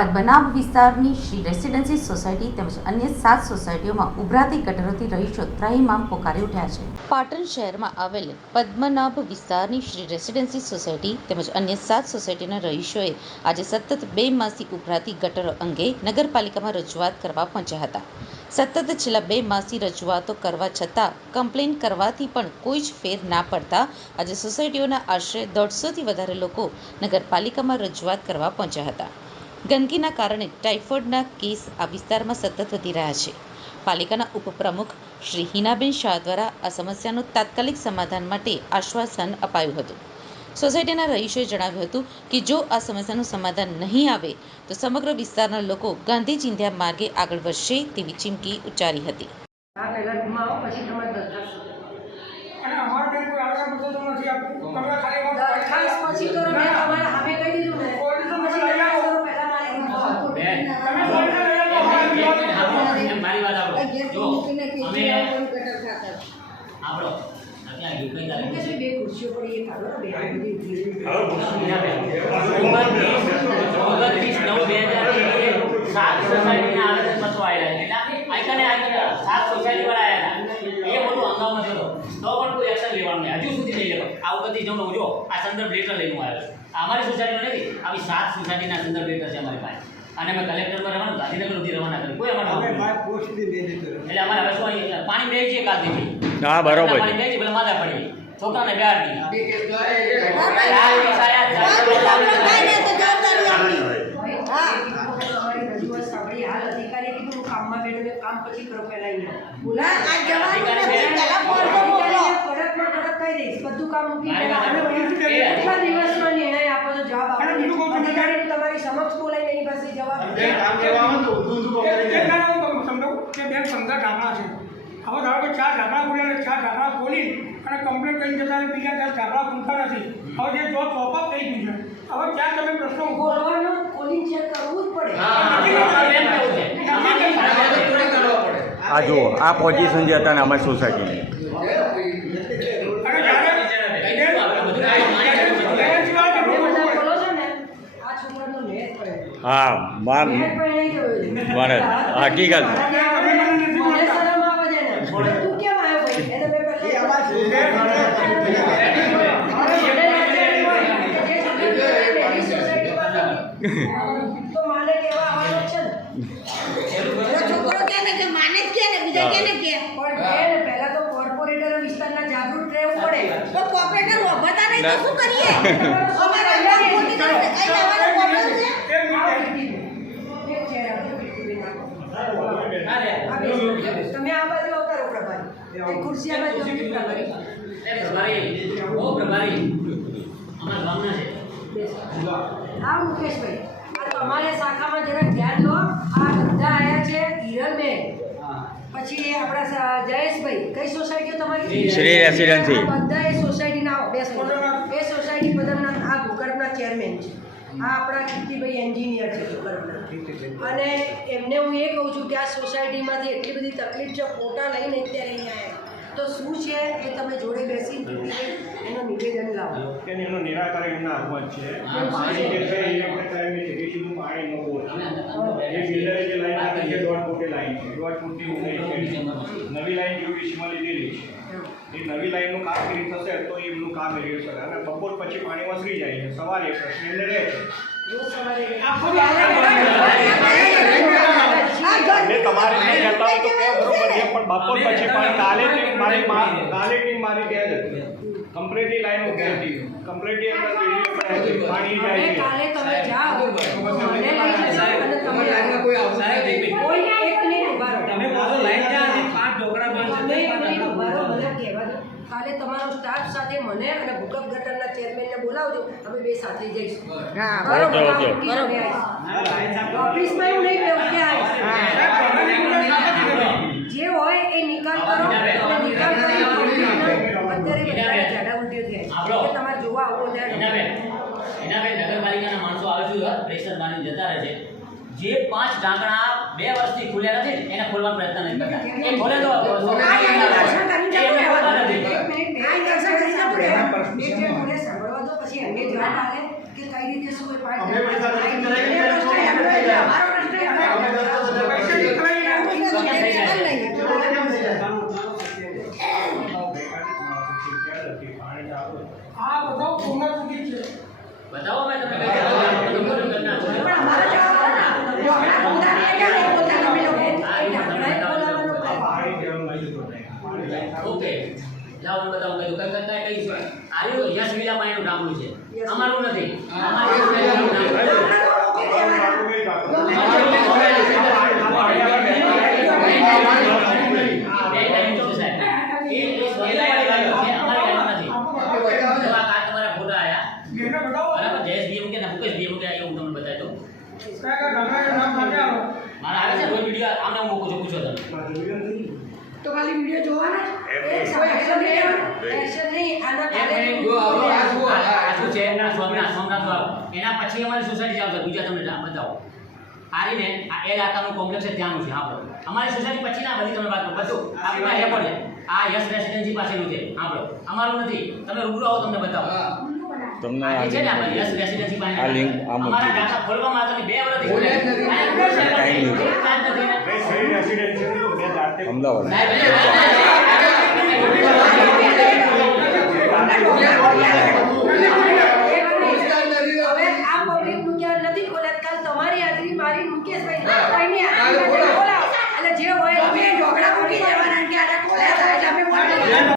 પદ્મનાભ વિસ્તારની Shri residency society તેમજ અન્ય સાત સોસાયટીઓમાં ઉભરાતી ગટરોથી રહીશો ત્રાહીમામ પોકારી ઉઠ્યા છે. પાટણ શહેરમાં આવેલ પદ્મનાભ વિસ્તારની શ્રી રેસિડેન્સી સોસાયટી તેમજ અન્ય સાત સોસાયટીના રહીશોએ આજે સતત બે માસથી ઉભરાતી ગટરો અંગે નગરપાલિકામાં રજૂઆત કરવા પહોંચ્યા હતા. સતત છેલ્લા બે માસથી રજૂઆતો કરવા છતાં કમ્પ્લેન કરવાથી પણ કોઈ જ ફેર ના પડતા આજે સોસાયટીઓના આશરે દોઢસોથી વધારે લોકો નગરપાલિકામાં રજૂઆત કરવા પહોંચ્યા હતા. ગંદકીના કારણે ટાઇફોઇડના કેસ આ વિસ્તારમાં સતત વધી રહ્યા છે. પાલિકાના ઉપપ્રમુખ શ્રી હિનાબેન શાહ દ્વારા આ સમસ્યાનું તાત્કાલિક સમાધાન માટે આશ્વાસન અપાયું હતું. સોસાયટીના રહીશોએ જણાવ્યું હતું કે જો આ સમસ્યાનું સમાધાન નહીં આવે, તો સમગ્ર વિસ્તારના લોકો ગાંધી ચિંધ્યા માર્ગે આગળ વધશે તેવી ચીમકી ઉચ્ચારી હતી આ પહેલા રૂમમાં આવો પછી તમારે દરખાસ્ત અને અમારે બેન કોઈ આગળ બધું તો નથી આપતું તમે ખાલી વાત દરખાસ્ત પછી તો મેં તમારે સામે કહી દીધું ને પોલીસનો પછી લઈ આવો. દરખાસ્ત કરો, પહેલા મારે રૂમમાં તમે પોલીસને લઈ આવો, અમારે વિવાદ નથી. એમ મારી વાત સાંભળો. જો, અમે આપણો અત્યારે ગયું કઈ તારીખ કે છે બે ખુરશીઓ પડી એ કાઢો ને બે આ બધી ઊભી રહી. ઓગણત્રીસ નવ બે હજાર સાત લેવાનું હજુ સુધી નહીં લેવાનું આ વખતે જો જો આ સંદર્ભ લેટર લઈને આવ્યો. અમારી સોસાયટી નથી આવી સાત સોસાયટીના સંદર્ભ લેટર છે અમારી પાસે અને અમે કલેક્ટરમાં રહેવાનું ગાંધીનગર સુધી રવાના કોઈ અમારે એટલે અમારે પાણી બે છે કાલથી હા, બરોબર. પાણી અધિકારીએ કીધું હું કામમાં કામ પછી કરો પહેલા બોલા બધું કામ મૂકી કેટલા નિર્ણય આપો તો જવાબ આપો અધિકારી તમારી સમક્ષ બોલાવીને એની પાસે જવાબ ગાળો કે બેન ઢાંકણા છે. હવે ધારો કે ચાર ગામડા અને ચાર ઢાંકણા ખોલી અને કમ્પ્લેન કરી જતા બીજા ત્યાં ઢાંકણા ખુલતા નથી હવે જે જોબ ચોપઅપ થઈ ગયું છે હવે ત્યાં તમે પ્રશ્નો. બોલવાનું ચેક કરવું જ પડે આ જુઓ આ પોઝિશન જે હતા ને અમારી સોસાયટીની અને જ્યારે બેન- બેન સિવાય તમે કે બધા લોકો બોલો છો ને આ છોકરાનો નેટ પડે હા માર નેટ પડે નહીં જોયું બરાબર. હકીકત. મને શરમ આવે છે ને તું કેમ આવ્યો ભાઈ એને મેં પહેલા તો માને કેવા આવવાનો છે ને છોકરો કે ને કે માને જ કે ને બીજા કે ને કે પણ બેન પહેલા તો કોર્પોરેટર વિસ્તારના જાગૃત રહેવું પડે તો કોપરેટર વભાતા નહીં તો શું કરીએ? અમારા અહીંયા ખોટી કરે છે. કઈ જવાનું છે. તમે આ બાજુ આવતા પ્રભારી. ખુરશી આ બાજુ પ્રભારી. એ પ્રભારી ઓ પ્રભારી. અમારા ગામના છે. બેસો. મુકેશભાઈ. આ તમારે શાખામાં જરાક ધ્યાન દો. આ બધા આવ્યા છે હિરલબેન પછી આપણા જયેશભાઈ. કઈ સોસાયટીઓ તમારી? શ્રી રેસિડેન્સી. બધા એ સોસાયટીના બેસો. સોસાયટી પદમના આ ભૂગર્ભના ચેરમેન છે. આ આપણા કીર્તિભાઈ એન્જિનિયર છે ભૂગર્ભના અને એમને હું એ કહું છું કે આ સોસાયટીમાંથી એટલી બધી તકલીફ છે ફોટા લઈને અત્યારે અહીંયા આવ્યા. તો શું છે એ તમે જોડે બેસી એનું નિવેદન લાવો. તેને એનું નિરાકરણ એમના હાથમાં છે. પાણી જે છે એ આપણે કાયમી છે ડીસીનું પાણી ન હોય એ બિલ્ડરે જે લાઈન આપી છે દોઢ ફૂટે લાઈન છે. દોઢ ફૂટની ઊંચાઈ છે. નવી લાઈન યુડીસીમાં લીધેલી છે. એ નવી લાઈનનું કામ કરી થશે તો એમનું કામ એ રહેશે અને બપોર પછી પાણી વસરી જાય છે. સવારે પ્રશ્ન એમને રહે છે. રોજ સવારે એટલે તમારે નહીં કહેતા તો કે બરોબર. છે પણ બપોર પછી પાણી કાલે ટીમ મારી કાલે ટીમ મારી ત્યાં જ હતી. કમ્પ્લીટલી લાઈન ઊભી હતી. કમ્પ્લીટલી અંદર વીડિયો પણ પાણી જાય છે. કાલે તમે જાઓ. તો મને લઈ જજો અને તમે કોઈ એક મિનિટ તમે કહો છો લાઈન ક્યાં હતી? પાંચ ઢોકળા બંધ છે, તમે એક પાંચ મિનિટ ઊભા રહો, ઢોકળા મને કહેવા દો. કાલે તમારો સાથે મને અને ભૂકંપ ગટરના ચેરમેનને બોલાવજો. અમે બે સાથે જઈશું. ઓફિસમાં એવું નહીં કે ઉઠી જે હોય એ નિકાલ કરો. અને નિકાલ કરી. અત્યારે બધાને ઝાડા ઉલટીઓ થાય તમારે જોવા આવો ત્યારે નગરપાલિકાના માણસો આવે છે પ્રેશર માની જતા રહે છે. જે પાંચ ઢાંકણા બે વર્ષથી ખુલ્યા નથી એને ખોલવાનો પ્રયત્ન નથી કરતા. એ ખોલે તો એના પરમિશન સાંભળવા દો પછી એમને જવાબ આવે કે કઈ રીતે શું કોઈ પાર્ટ અમે પૈસા નથી કરાય અમે અમારો પ્રશ્ન અમે 10000 પૈસા આ બધા પૂર્ણ સુધી છે बताओ मैं तुम्हें कैसे बताऊँ तुमको जो करना है पर हमारा जो है ना जो है ना बोलता है क्या नहीं बोलता हम लोग ओके પાણી બતાવું કયું કઈ કઈ કઈ કઈ આવ્યું યશ વિલા. પાણીનું ડામરું છે. અમારું નથી. મારા આવે છે. કોઈ વીડિયો આમને હું મૂકું છું પૂછો તમે. તો ખાલી વિડિયો જોવાના. એના પછી અમારી સોસાયટી આવશે. બીજા તમને બતાવો. આ રહીને આ એલ આકારનું કોમ્પ્લેક્સ છે ત્યાંનું છે આપણો અમારી સોસાયટી પછી ના બધી તમને વાત કરું. બધું આપણી પાસે પણ આ યશ રેસિડેન્સી પાસેનું છે આપણો અમારું નથી. તમે રૂબરૂ આવો તમને બતાવો. તમને આ આ છે ને આપણે યશ રેસિડેન્સી પાસે આ આમ અમારા ડાટા ખોલવામાં નથી, બે. વર્ષ અમદાવાદ